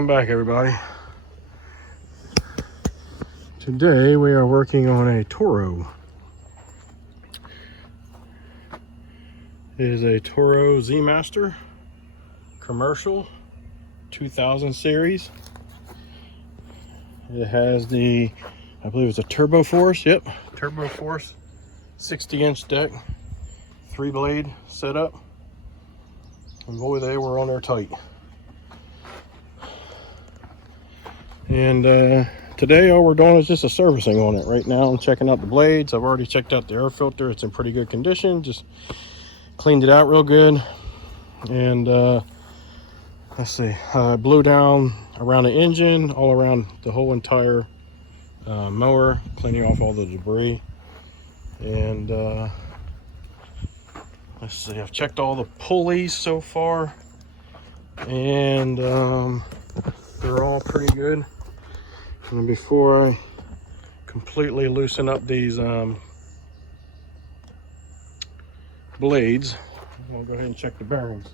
welcome back everybody. Today we are working on a Toro. It is a Toro Z Master commercial 2000 series. It has the, I believe it's a Turbo Force, yep, Turbo Force 60-inch deck, 3-blade setup, and boy they were on there tight. And today all we're doing is just a servicing on it. Right now I'm checking out the blades. I've already checked out the air filter. It's in pretty good condition. Just cleaned it out real good. And let's see, blew down around the engine, all around the whole entire mower, cleaning off all the debris. And let's see, I've checked all the pulleys so far, and they're all pretty good. And before I completely loosen up these blades, I'll go ahead and check the bearings.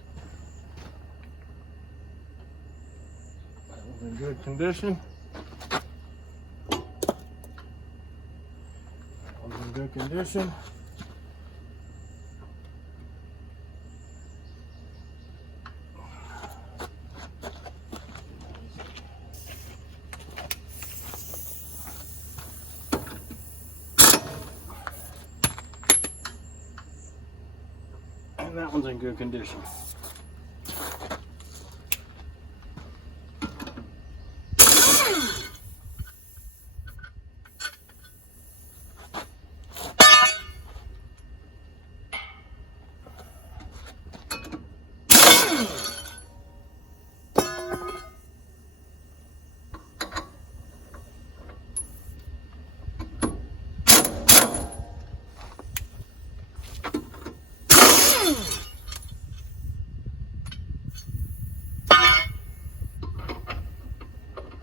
That one's in good condition. That one's in good condition. And that one's in good condition.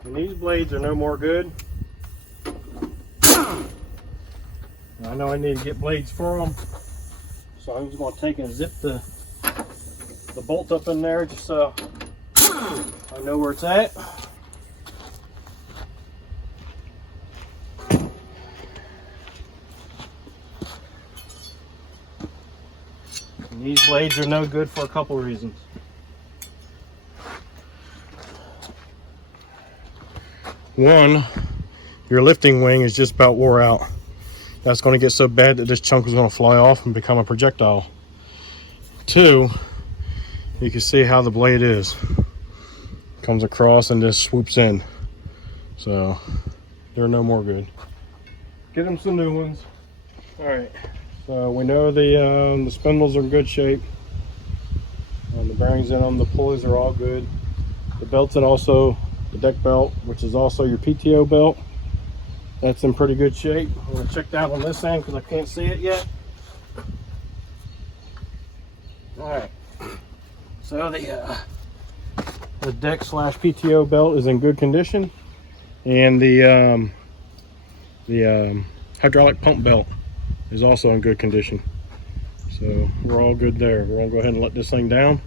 And these blades are no more good. I know I need to get blades for them, so I'm just going to take and zip the bolt up in there just so I know where it's at. And these blades are no good for a couple reasons. One, your lifting wing is just about wore out. That's going to get so bad that this chunk is going to fly off and become a projectile. Two, you can see how the blade is. Comes across and just swoops in. So they're no more good. Get them some new ones. Alright, so we know the spindles are in good shape. The bearings in them, the pulleys are all good. The belts and also the deck belt, which is also your PTO belt, that's in pretty good shape. I'm going to check that on this end because I can't see it yet. Alright, so the deck slash PTO belt is in good condition, and the hydraulic pump belt is also in good condition. So we're all good there. We're going to go ahead and let this thing down.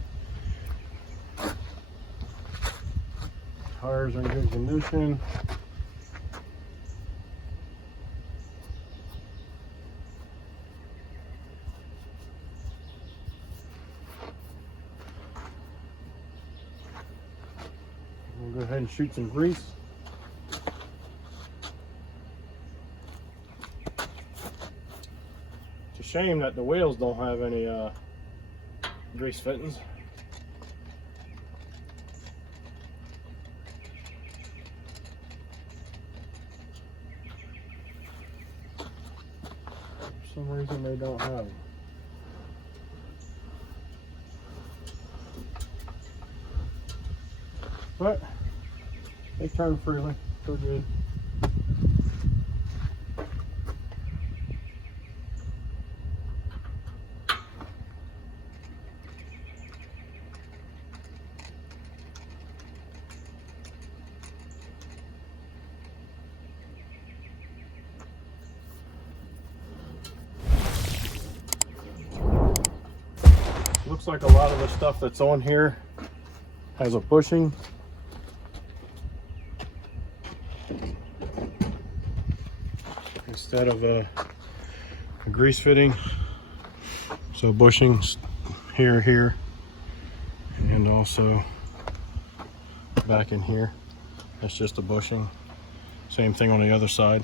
Tires are in good condition. We'll go ahead and shoot some grease. It's a shame that the wheels don't have any grease fittings. For some reason they don't have them. But they turn freely. They're good. Looks like a lot of the stuff that's on here has a bushing, set of a grease fitting. So bushings here, and also back in here. That's just a bushing. Same thing on the other side.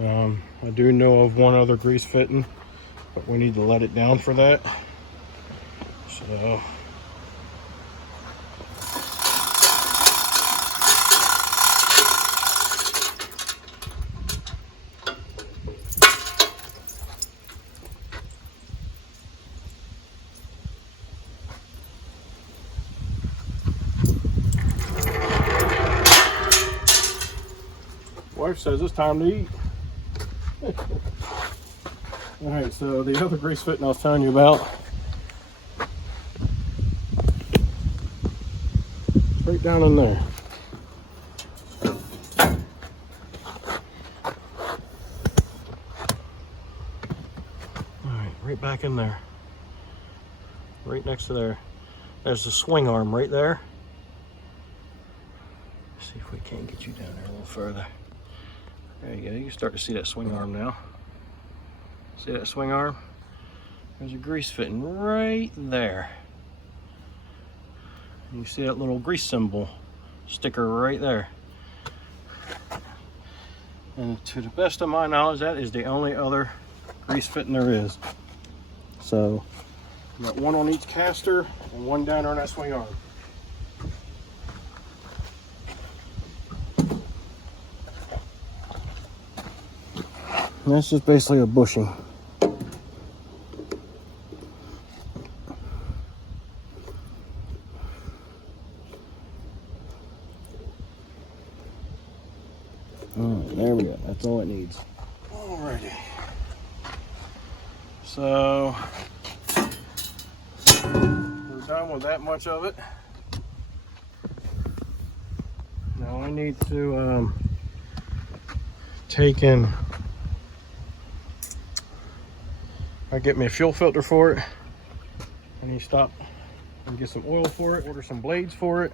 I do know of one other grease fitting, but we need to let it down for that. So wife says it's time to eat. All right, so the other grease fitting I was telling you about, right down in there. All right, right back in there, right next to there. There's the swing arm right there. Let's see if we can't get you down there a little further. There you go. You can start to see that swing arm now. See that swing arm? There's a grease fitting right there. You see that little grease symbol sticker right there. And to the best of my knowledge, that is the only other grease fitting there is. So, you got one on each caster and one down there on that swing arm. And that's just basically a bushing. Alright, there we go. That's all it needs. Alrighty. So we're done with that much of it. Now I need to take in. I get me a fuel filter for it. I need to stop and get some oil for it, order some blades for it.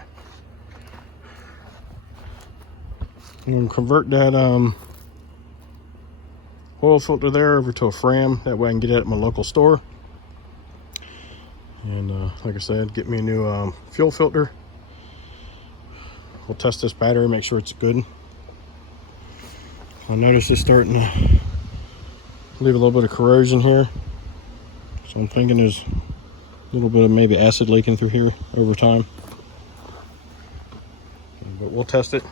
And convert that oil filter there over to a Fram. That way I can get it at my local store. And like I said, get me a new fuel filter. We'll test this battery, make sure it's good. I notice it's starting to leave a little bit of corrosion here. So I'm thinking there's a little bit of maybe acid leaking through here over time. But we'll test it.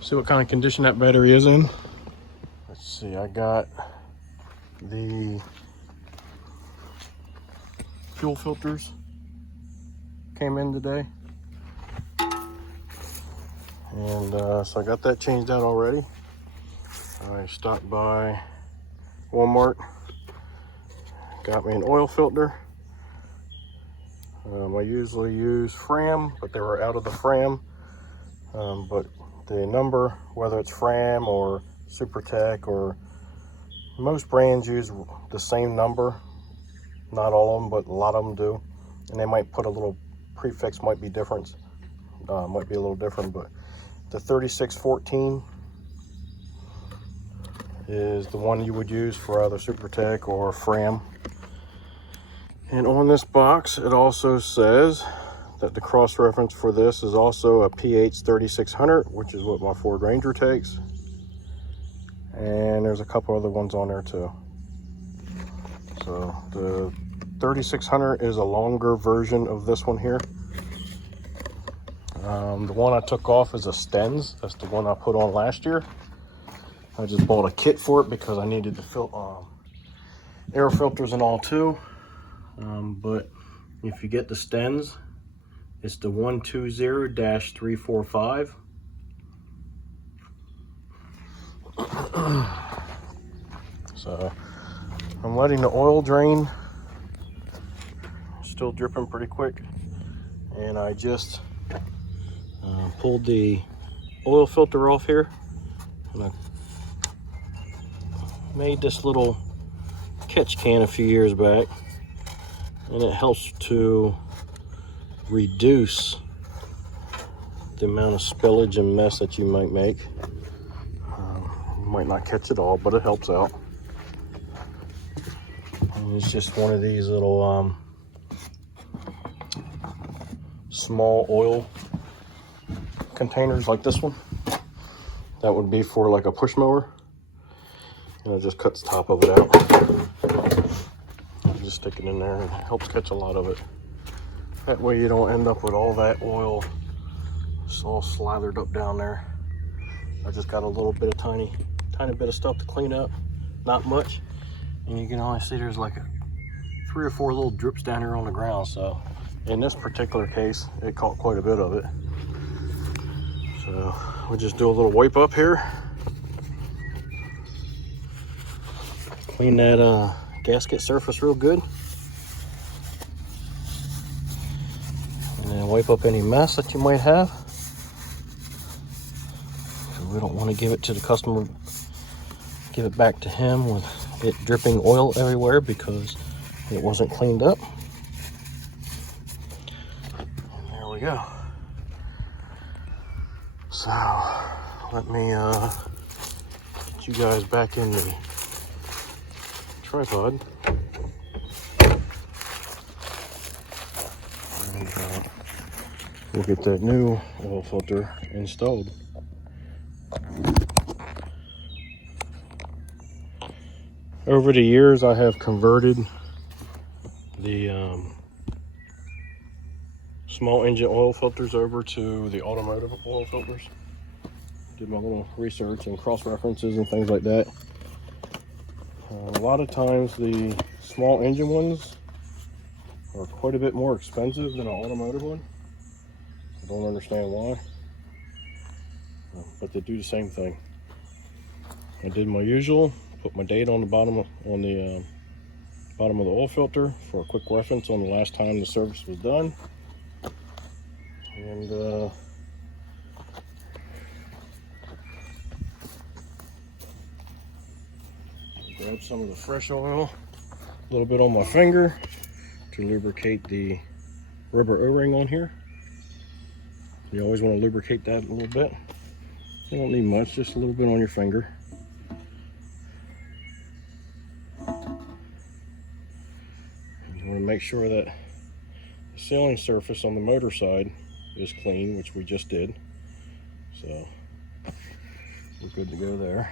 See what kind of condition that battery is in. Let's see, I got the fuel filters came in today. And so I got that changed out already. I stopped by Walmart, got me an oil filter. I usually use Fram, but they were out of the Fram. But the number, whether it's Fram or SuperTech, or most brands use the same number. Not all of them, but a lot of them do. And they might put a little prefix, might be different, might be a little different, but the 3614 is the one you would use for either SuperTech or Fram. And on this box, it also says that the cross reference for this is also a PH 3600, which is what my Ford Ranger takes. And there's a couple other ones on there too. So the 3600 is a longer version of this one here. The one I took off is a Stens. That's the one I put on last year. I just bought a kit for it because I needed to fill air filters and all too. But if you get the Stens, it's the 120-345. So I'm letting the oil drain. Still dripping pretty quick. And I just pulled the oil filter off here. And I made this little catch can a few years back. And it helps to reduce the amount of spillage and mess that you might make. Might not catch it all, but it helps out. And it's just one of these little small oil containers like this one. That would be for like a push mower. And it just cuts the top of it out. You just stick it in there and it helps catch a lot of it. That way you don't end up with all that oil just all slathered up down there. I just got a little bit of tiny bit of stuff to clean up, not much. And you can only see there's like 3 or 4 little drips down here on the ground. So in this particular case, it caught quite a bit of it. So we'll just do a little wipe up here. Clean that gasket surface real good. And then wipe up any mess that you might have. So we don't want to give it to the customer, give it back to him with it dripping oil everywhere because it wasn't cleaned up. And there we go. So let me get you guys back in the tripod. And we'll get that new oil filter installed. Over the years, I have converted the small engine oil filters over to the automotive oil filters. Did my little research and cross references and things like that. A lot of times the small engine ones are quite a bit more expensive than an automotive one. I don't understand why, but they do the same thing. I did my usual, put my date on the bottom of the oil filter for a quick reference on the last time the service was done. And grab some of the fresh oil, a little bit on my finger to lubricate the rubber O-ring on here. You always want to lubricate that a little bit. You don't need much, just a little bit on your finger. And you want to make sure that the sealing surface on the motor side is clean, which we just did. So we're good to go there.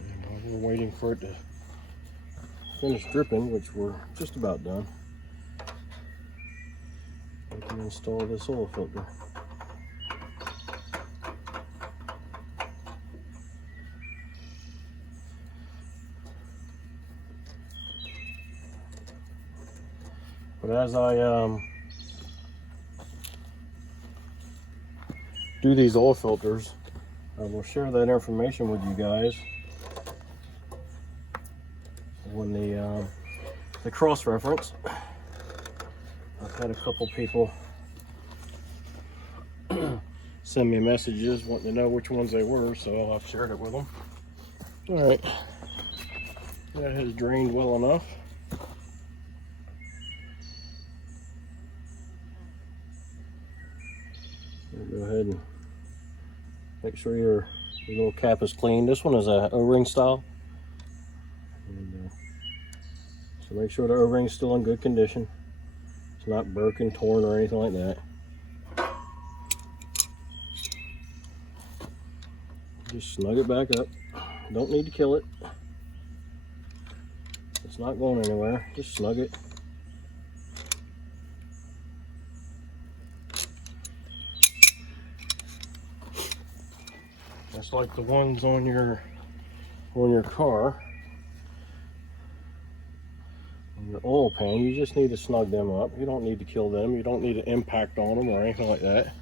And while we're waiting for it to finish dripping, which we're just about done, we can install this oil filter. But as I do these oil filters, I will share that information with you guys when the cross reference. I've had a couple people send me messages wanting to know which ones they were, so I've shared it with them. All right, that has drained well enough. Go ahead and make sure your little cap is clean. This one is a O-ring style. And, so make sure the O-ring is still in good condition. It's not broken, torn, or anything like that. Just snug it back up. Don't need to kill it. It's not going anywhere. Just snug it. Just like the ones on your car, on your oil pan, you just need to snug them up. You don't need to kill them. You don't need an impact on them or anything like that.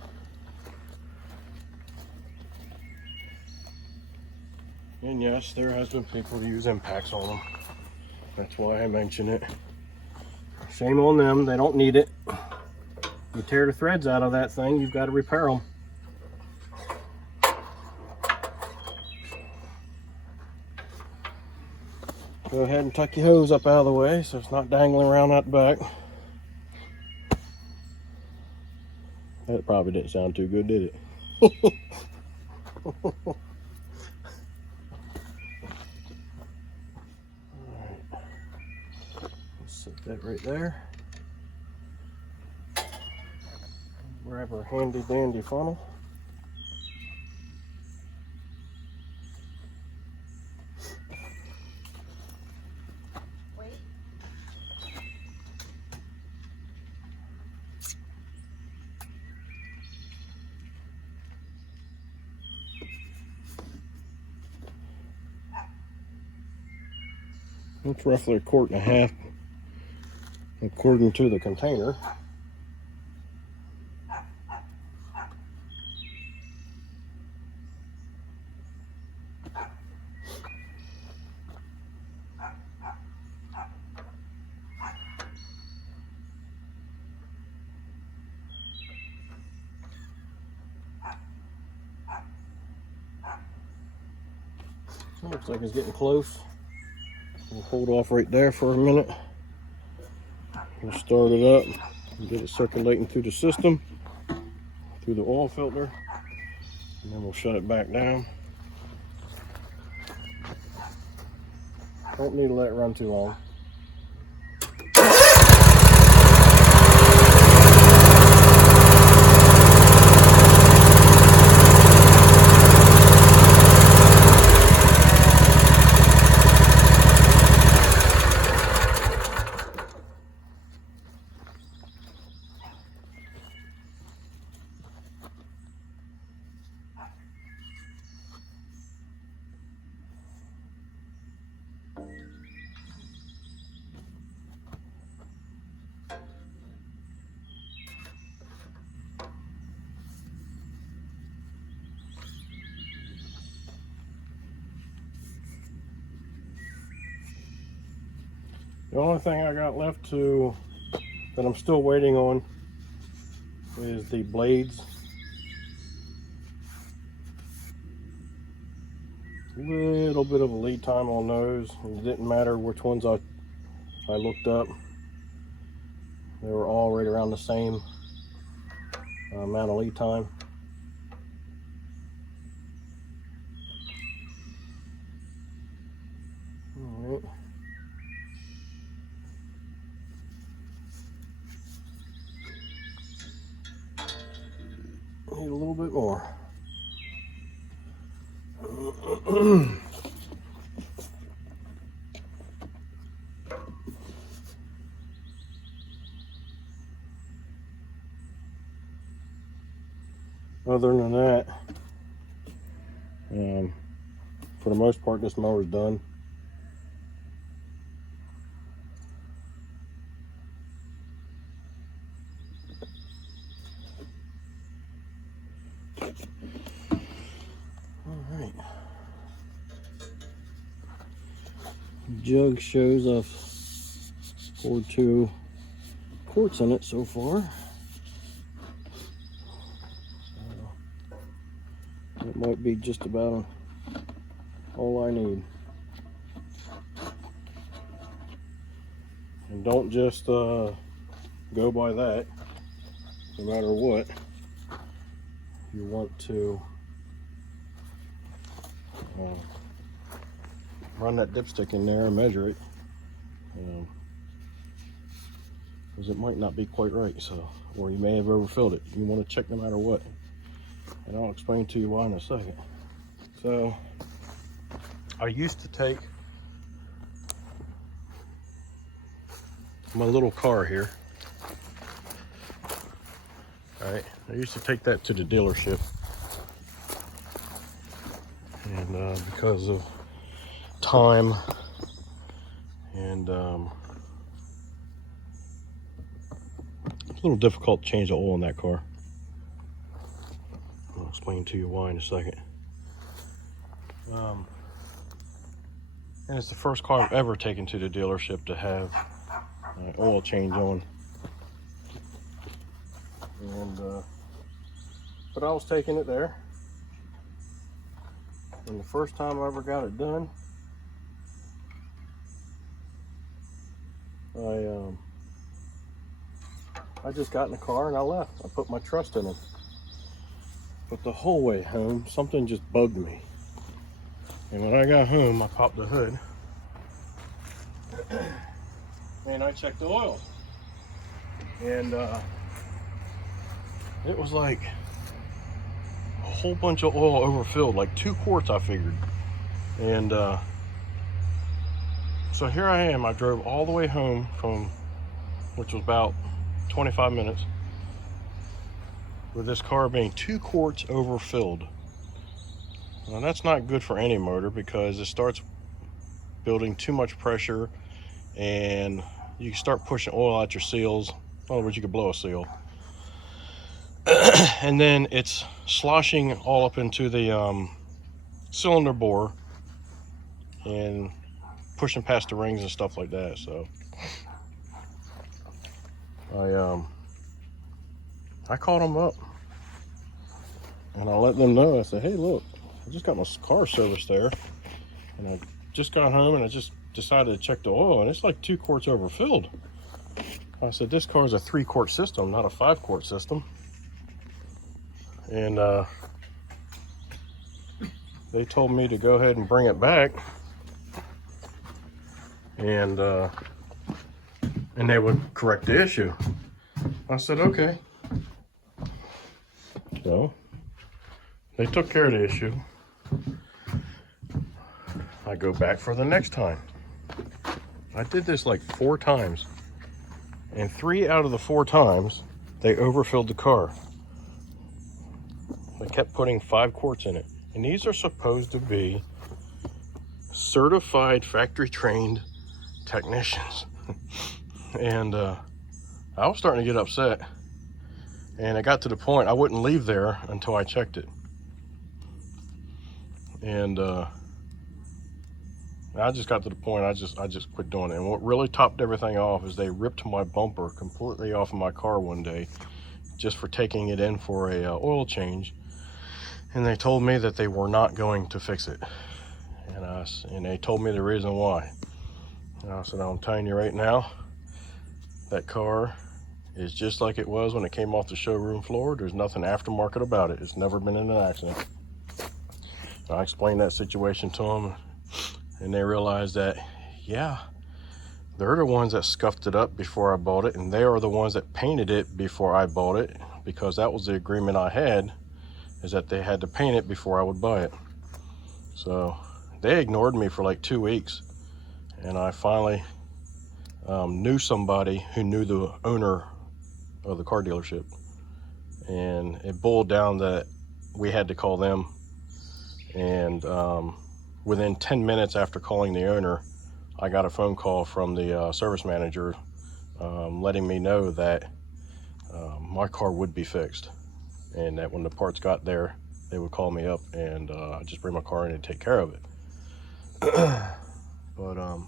And yes, there has been people who use impacts on them. That's why I mention it. Shame on them. They don't need it. You tear the threads out of that thing, you've got to repair them. Go ahead and tuck your hose up out of the way so it's not dangling around out the back. That probably didn't sound too good, did it? Let's set that right there. Grab our handy dandy funnel. It's roughly 1.5 quarts according to the container. Looks like it's getting close. We'll hold off right there for a minute. We'll start it up and get it circulating through the system, through the oil filter, and then we'll shut it back down. Don't need to let it run too long. The only thing I got left that I'm still waiting on is the blades. Little bit of a lead time on those. It didn't matter which ones I looked up. They were all right around the same amount of lead time. All right. Need a little bit more. Other than that, for the most part, this mower's done. Alright. Jug shows I've poured 2 quarts in it so far. It might be just about all I need. And don't just go by that. No matter what, you want to run that dipstick in there and measure it, because it might not be quite right, so, or you may have overfilled it. You want to check no matter what, and I'll explain to you why in a second. So I used to take my little car here. All right, I used to take that to the dealership, and because of time and it's a little difficult to change the oil in that car. I'll explain to you why in a second. And it's the first car I've ever taken to the dealership to have oil change on. And but I was taking it there, and the first time I ever got it done, I just got in the car and I left. I put my trust in it. But the whole way home, something just bugged me. And when I got home, I popped the hood and I checked the oil. And it was like a whole bunch of oil overfilled, like 2 quarts I figured. And so here I am. I drove all the way home from, which was about 25 minutes, with this car being 2 quarts overfilled. Now that's not good for any motor, because it starts building too much pressure and you can start pushing oil out your seals. In other words, you could blow a seal. And then it's sloshing all up into the cylinder bore and pushing past the rings and stuff like that. So I called them up and I let them know. I said, hey, look, I just got my car serviced there, and I just got home and I just decided to check the oil, and it's like 2 quarts overfilled. I said, this car is a 3-quart system, not a 5-quart system. And they told me to go ahead and bring it back, and they would correct the issue. I said, okay. So they took care of the issue. I go back for the next time. I did this like 4 times, and 3 out of the 4 times they overfilled the car. They kept putting 5 quarts in it, and these are supposed to be certified factory trained technicians. And I was starting to get upset, and it got to the point I wouldn't leave there until I checked it. And I just got to the point I just quit doing it. And what really topped everything off is they ripped my bumper completely off of my car one day just for taking it in for a oil change, and they told me that they were not going to fix it. And they told me the reason why. And I said, I'm telling you right now, that car is just like it was when it came off the showroom floor. There's nothing aftermarket about it. It's never been in an accident. And I explained that situation to them, and they realized that, yeah, they're the ones that scuffed it up before I bought it, and they are the ones that painted it before I bought it, because that was the agreement I had, is that they had to paint it before I would buy it. So they ignored me for like 2 weeks, and I finally knew somebody who knew the owner of the car dealership, and it boiled down that we had to call them. And within 10 minutes after calling the owner, I got a phone call from the service manager letting me know that my car would be fixed, and that when the parts got there, they would call me up, and I'd just bring my car in and take care of it. But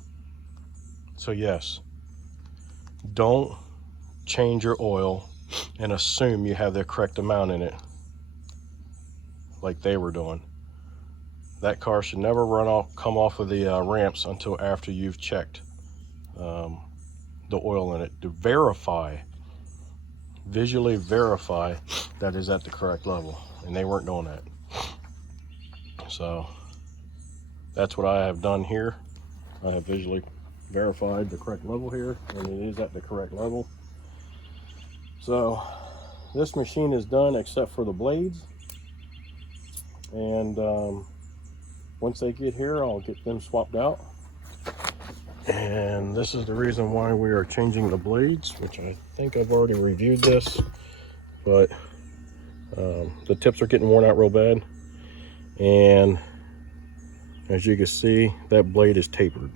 so yes, don't change your oil and assume you have the correct amount in it like they were doing. That car should never come off of the ramps until after you've checked the oil in it to visually verify that is at the correct level, and they weren't doing that. So that's what I have done here. I have visually verified the correct level here, and it is at the correct level. So this machine is done except for the blades, and once they get here, I'll get them swapped out. And this is the reason why we are changing the blades, which I think I've already reviewed this, but the tips are getting worn out real bad, and as you can see, that blade is tapered.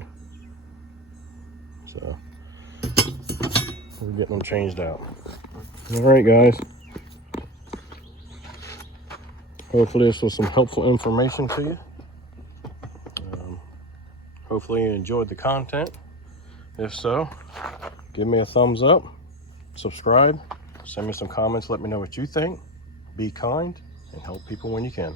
So we're getting them changed out. All right, guys. Hopefully this was some helpful information to you. Hopefully you enjoyed the content. If so, give me a thumbs up, subscribe, send me some comments, let me know what you think. Be kind and help people when you can.